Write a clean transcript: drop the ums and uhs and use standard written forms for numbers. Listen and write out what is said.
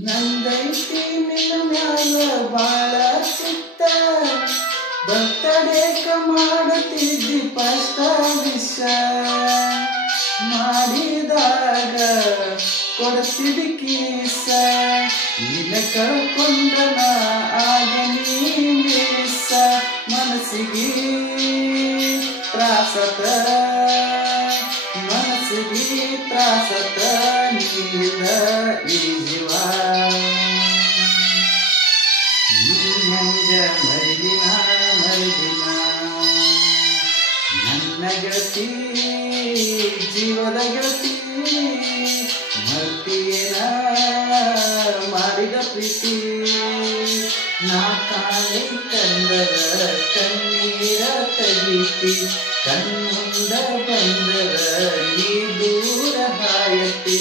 ನಂದೈತಿ ನಿನ್ನ ಮ್ಯಾಲ ಬಾಳ ಚಿತ್ತ ಬರ್ತಡೇಕ ಮಾಡುತ್ತಿದ್ದಿ ಫಸ್ಟ್ ವಿಷ ಮಾಡಿದಾಗ ಕೊಡ್ತಿದ್ದಿ ಕೀಸ ನಿನ್ನ ಕಳ್ಕೊಂಡನ ಆಗ ನೀ ಮಿಸ ಮನಸ್ಸಿಗೆ ತ್ರಾಸತ ಮನಸ್ಸಿಗೆ ತ್ರಾಸತ ನೀಲ ಈ ಜೀವ ನಿನ್ನಂಗ ಮರಿದಿನ ಮರಿದಿನ ನನ್ನ ಗೆಳತಿ ಜೀವದ ಗೆಳತಿ ಮರ್ತಿಯೇನ ಮಾಡಿದ ಪ್ರೀತಿ ನಾ ಕಾಣೆ ಕಂದರ ಕಣ್ಣೀರ ತೆಗಿತಿ ಕಣ್ಮುಂದ ಬಂದರ ನೀ ದೂರ ಹಾಯತಿ